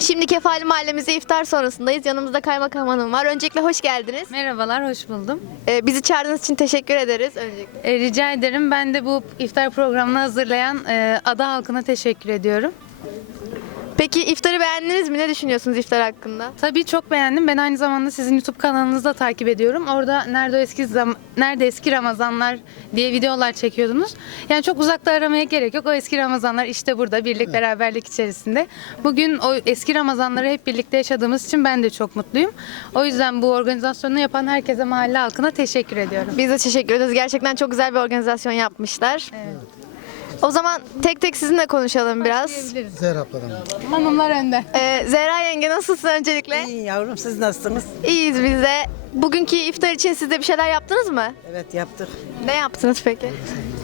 Şimdi Kefali Mahallemizde iftar sonrasındayız. Yanımızda Kaymakam Hanım var. Öncelikle hoş geldiniz. Merhabalar, hoş buldum. Ee, bizi çağırdığınız için teşekkür ederiz öncelikle. E, rica ederim. Ben de bu iftar programını hazırlayan e, ada halkına teşekkür ediyorum. Peki iftarı beğendiniz mi? Ne düşünüyorsunuz iftar hakkında? Tabii çok beğendim. Ben aynı zamanda sizin YouTube kanalınızı da takip ediyorum. Orada nerede eski zam nerede eski Ramazanlar diye videolar çekiyordunuz. Yani çok uzakta aramaya gerek yok. O eski Ramazanlar işte burada birlik beraberlik içerisinde. Bugün o eski Ramazanları hep birlikte yaşadığımız için ben de çok mutluyum. O yüzden bu organizasyonu yapan herkese mahalle halkına teşekkür ediyorum. Biz de teşekkür ederiz. Gerçekten çok güzel bir organizasyon yapmışlar. O zaman tek tek sizinle konuşalım biraz. Zehra abladan. Hanımlar önde. Ee, Zehra yenge nasılsın öncelikle? İyi yavrum siz nasılsınız? İyiyiz biz de. Bugünkü iftar için siz de bir şeyler yaptınız mı? Evet yaptık. Ne yaptınız peki?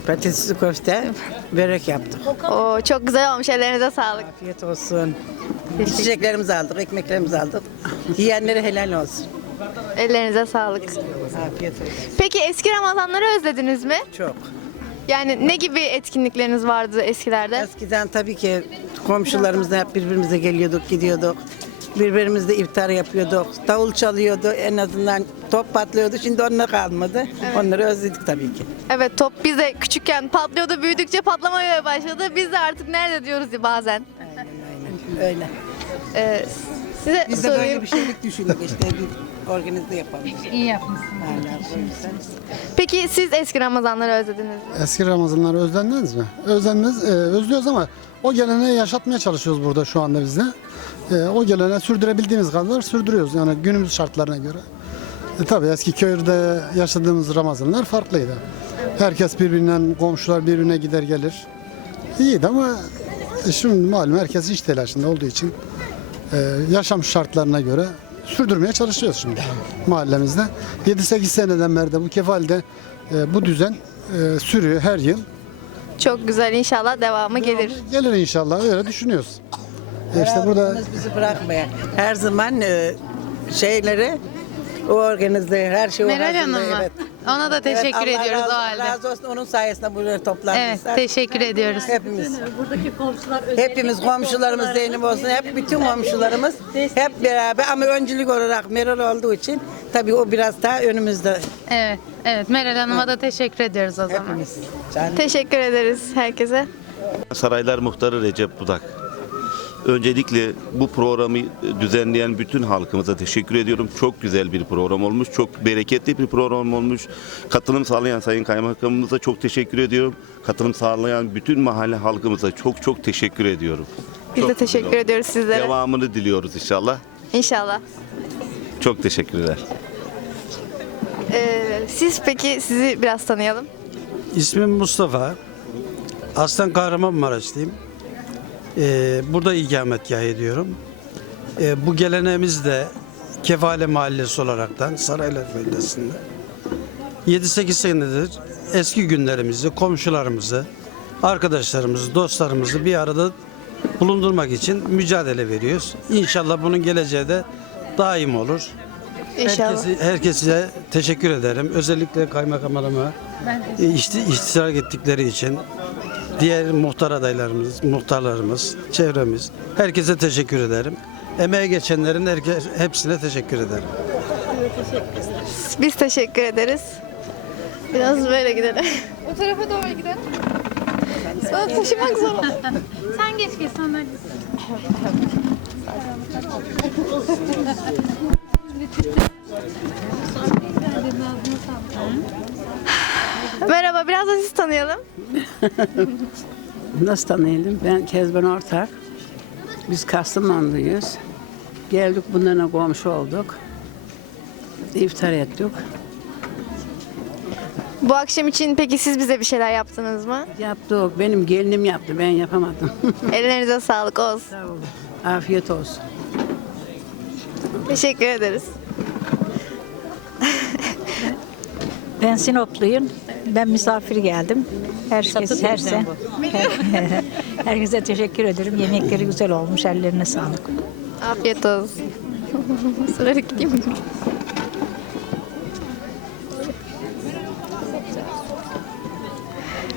Patatesli köfte, börek yaptık. Oo, çok güzel olmuş. Ellerinize sağlık. Afiyet olsun. İçeceklerimizi aldık, ekmeklerimizi aldık. Yiyenlere helal olsun. Ellerinize sağlık. Afiyet olsun. Peki eski Ramazanları özlediniz mi? Çok. Yani ne gibi etkinlikleriniz vardı eskilerde? Eskiden tabii ki komşularımızla hep birbirimize geliyorduk, gidiyorduk. Birbirimizle iftar yapıyorduk. Davul çalıyordu. En azından top patlıyordu. Şimdi onlar kalmadı. Onları özledik tabii ki. Evet top biz de küçükken patlıyordu büyüdükçe patlamaya başladı. Biz de artık nerede diyoruz ya bazen. Öyle. Ee, size Biz de böyle sorayım. bir şeylik düşündük işte. Bir organize yapalım. İyi yapmışsınız. Hala o yüzden. Peki siz eski Ramazanları özlediniz mi? Eski Ramazanları özlendiniz mi? Özlendiniz, e, özlüyoruz ama o geleneği yaşatmaya çalışıyoruz burada şu anda biz de. E, o geleneği sürdürebildiğimiz kadar sürdürüyoruz yani günümüz şartlarına göre. E, tabii eski köyde yaşadığımız Ramazanlar farklıydı. Herkes birbirinden, komşular birbirine gider gelir. İyiydi ama e, şimdi malum herkes iş telaşında olduğu için e, yaşam şartlarına göre sürdürmeye çalışıyoruz şimdi mahallemizde. 7-8 seneden beri de bu kefalde e, bu düzen e, sürüyor her yıl. Çok güzel inşallah devamı gelir. Gelir inşallah öyle düşünüyoruz. E işte burada bizi bırakmaya. Her zaman e, şeyleri o organize her şey o Meral Hanım mı? evet. Ona da teşekkür Evet, Allah ediyoruz razı, o halde. Razı olsun onun sayesinde buraya Evet, toplandıysak. teşekkür ediyoruz. Hepimiz. Buradaki komşular özellikle Hepimiz komşularımız Zeynep olsun. Hep bütün komşularımız hep beraber ama öncülük olarak Meral olduğu için tabii o biraz daha önümüzde Evet, evet. Meral Hanım'a da teşekkür ediyoruz o zaman. hepimiz. Canım. Teşekkür ederiz herkese. Saraylar Muhtarı Recep Budak. Öncelikle bu programı düzenleyen bütün halkımıza teşekkür ediyorum. Çok güzel bir program olmuş. Çok bereketli bir program olmuş. Katılım sağlayan Sayın Kaymakamımıza çok teşekkür ediyorum. Katılım sağlayan bütün mahalle halkımıza çok çok teşekkür ediyorum. Biz Çok de teşekkür ediyoruz sizlere. Devamını diliyoruz inşallah. İnşallah. Çok teşekkürler. Ee, siz peki sizi biraz tanıyalım. İsmim Mustafa. Aslen Kahramanmaraşlıyım. Ee, burada ikametgah ediyorum. Ee, bu geleneğimiz de Kefale Mahallesi olaraktan Saraylar Beldesi'nde 7-8 senedir eski günlerimizi, komşularımızı, arkadaşlarımızı, dostlarımızı bir arada bulundurmak için mücadele veriyoruz. İnşallah bunun geleceği de daim olur. İnşallah. Herkesi, herkese teşekkür ederim. Özellikle kaymakam hanıma e, işte iştirak ettikleri için diğer muhtar adaylarımız, muhtarlarımız, çevremiz herkese teşekkür ederim. Emeğe geçenlerin herke- hepsine teşekkür ederim. Biz teşekkür ederiz. Biraz böyle gidelim. O tarafa doğru gidelim. Sana taşımak zor olur. Sen geç geç sandalye. Merhaba biraz da sizi tanıyalım. nasıl tanıyalım? Ben Kezban Ortak. Biz Kastamonluyuz. Geldik bundan komşu olduk. İftar ettik. Bu akşam için peki siz bize bir şeyler yaptınız mı? Yaptık. Benim gelinim yaptı. Ben yapamadım. Ellerinize sağlık olsun. Sağ olun. Afiyet olsun. Teşekkür ederiz. Ben Sinopluyum. Ben misafir geldim. Herkes herse. Herkese teşekkür ederim. Yemekleri güzel olmuş. Ellerine sağlık. Afiyet olsun. Sırarak gideyim mi?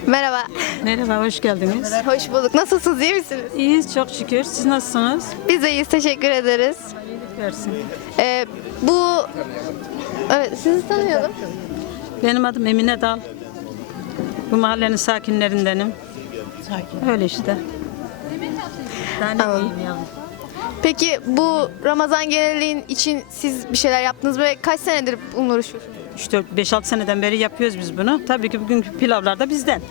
Merhaba. Merhaba, hoş geldiniz. Hoş bulduk. Nasılsınız? iyi misiniz? İyiyiz çok şükür. Siz nasılsınız? Biz de iyiyiz. Teşekkür ederiz. Versin. Ee, bu Evet, sizi tanıyalım. Benim adım Emine Dal. Bu mahallenin sakinlerindenim. Öyle işte. Yavrum? Peki bu Ramazan genelliğin için siz bir şeyler yaptınız ve kaç senedir bununla uğraşıyorsunuz? 3 4 5 6 seneden beri yapıyoruz biz bunu. Tabii ki bugünkü pilavlar da bizden.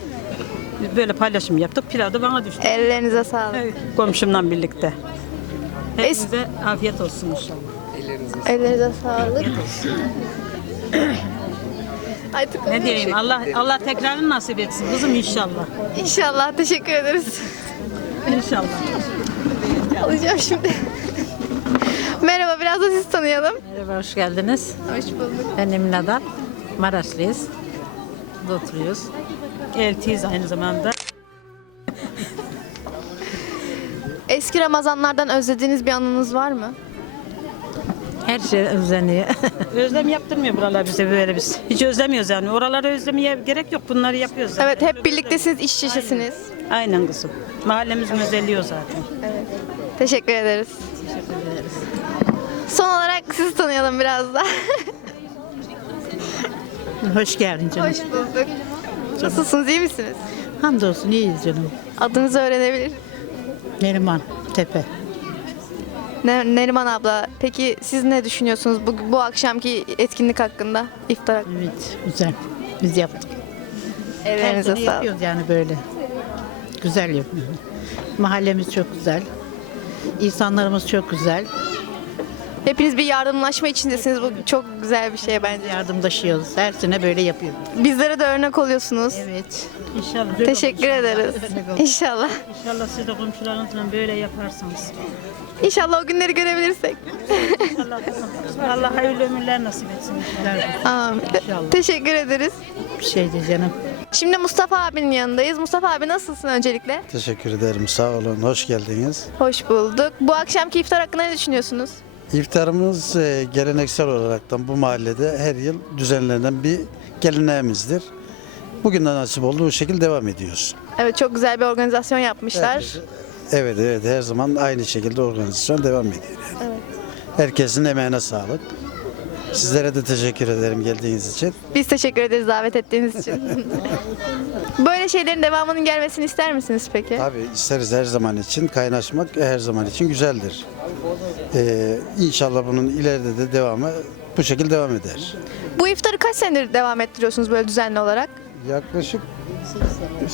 Biz böyle paylaşım yaptık. Pilav da bana düştü. Ellerinize sağlık. Evet, Komşumla birlikte. Hepinize afiyet olsun inşallah. Ellerinize sağlık. Artık Ne diyeyim? Allah Allah tekrarını nasip etsin kızım inşallah. İnşallah. Teşekkür ederiz. İnşallah. Alacağım şimdi. Merhaba, biraz da sizi tanıyalım. Merhaba, hoş geldiniz. Hoş bulduk. Ben Emine Adar. Maraşlıyız. Burada oturuyoruz. Eltiyiz aynı zamanda. Eski Ramazanlardan özlediğiniz bir anınız var mı? Her şey özleniyor. Özlem yaptırmıyor buralar bize böyle biz. Hiç özlemiyoruz yani. Oraları özlemeye gerek yok. Bunları yapıyoruz. zaten. Evet, hep birliktesiniz, iş çeşisiniz. Aynen kızım. Mahallemizin özelliği o zaten. Teşekkür ederiz. Son olarak sizi tanıyalım biraz da. Hoş geldin canım. Hoş bulduk. Nasılsınız, iyi misiniz? Hamdolsun iyiyiz canım. Adınızı öğrenebilir. Neriman Tepe. Ne- Neriman abla, peki siz ne düşünüyorsunuz bu, bu akşamki etkinlik hakkında? İftar hakkında. Evet güzel. Biz yaptık. Her Ellerinize sene sağlık. yapıyoruz yani böyle. Güzel yapıyoruz. Mahallemiz çok güzel. İnsanlarımız çok güzel. Hepiniz bir yardımlaşma içindesiniz. Bu çok güzel bir şey bence. Yardımlaşıyoruz. Her sene böyle yapıyoruz. Bizlere de örnek oluyorsunuz. Evet. İnşallah. Teşekkür ederiz. İnşallah. İnşallah siz de komşularınızla böyle yaparsanız. İnşallah o günleri görebilirsek. Allah, Allah hayırlı ömürler nasip etsin. Amin. İnşallah. Teşekkür ederiz. Bir şeydi canım. Şimdi Mustafa abinin yanındayız. Mustafa abi nasılsın öncelikle? Teşekkür ederim. Sağ olun. Hoş geldiniz. Hoş bulduk. Bu akşamki iftar hakkında ne düşünüyorsunuz? İftarımız e, geleneksel olaraktan bu mahallede her yıl düzenlenen bir geleneğimizdir. Bugünden nasip oldu bu şekilde devam ediyoruz. Evet çok güzel bir organizasyon yapmışlar. Evet evet her zaman aynı şekilde organizasyon devam ediyor. yani. Herkesin emeğine sağlık. Sizlere de teşekkür ederim geldiğiniz için. Biz teşekkür ederiz davet ettiğiniz için. Böyle şeylerin devamının gelmesini ister misiniz peki? Tabii isteriz her zaman için kaynaşmak her zaman için güzeldir. Ee, inşallah bunun ileride de devamı bu şekilde devam eder. Bu iftarı kaç senedir devam ettiriyorsunuz böyle düzenli olarak? Yaklaşık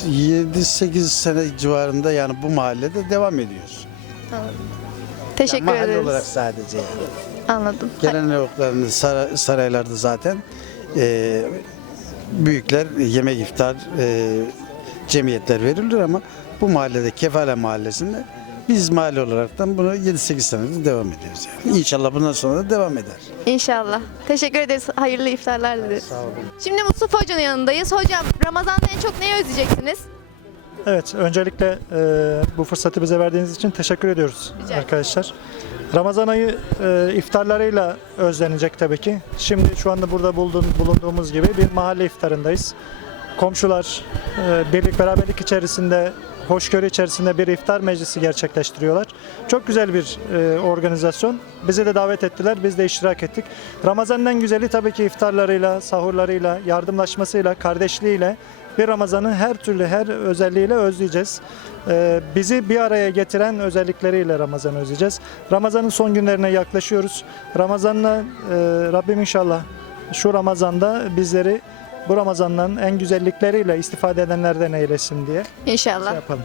7-8 sene civarında yani bu mahallede devam ediyoruz. Teşekkür mahalle ederiz. olarak sadece yani. Anladım. Geleneği saray, saraylarda zaten e, büyükler yemek iftar e, cemiyetler verilir ama bu mahallede Kefale Mahallesi'nde biz mahalle olaraktan bunu 7-8 senedir devam ediyoruz yani. İnşallah bundan sonra da devam eder. İnşallah. Teşekkür ederiz. Hayırlı iftarlar dileriz. Sağ olun. Şimdi Mustafa Hoca'nın yanındayız. Hocam Ramazan'da en çok neyi özleyeceksiniz? Evet, öncelikle e, bu fırsatı bize verdiğiniz için teşekkür ediyoruz Rica arkadaşlar. Ramazan ayı e, iftarlarıyla özlenecek tabii ki. Şimdi şu anda burada bulduğum, bulunduğumuz gibi bir mahalle iftarındayız. Komşular e, birlik beraberlik içerisinde, hoşgörü içerisinde bir iftar meclisi gerçekleştiriyorlar. Çok güzel bir e, organizasyon. Bizi de davet ettiler, biz de iştirak ettik. Ramazan'ın güzeli tabii ki iftarlarıyla, sahurlarıyla, yardımlaşmasıyla, kardeşliğiyle bir Ramazan'ı her türlü her özelliğiyle özleyeceğiz. Ee, bizi bir araya getiren özellikleriyle Ramazan'ı özleyeceğiz. Ramazan'ın son günlerine yaklaşıyoruz. Ramazan'la e, Rabbim inşallah şu Ramazan'da bizleri bu Ramazan'dan en güzellikleriyle istifade edenlerden eylesin diye İnşallah. şey yapalım.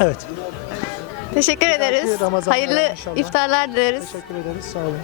Evet. Teşekkür ederiz. Ramazanlar Hayırlı inşallah. iftarlar dileriz. Teşekkür ederiz. Sağ olun.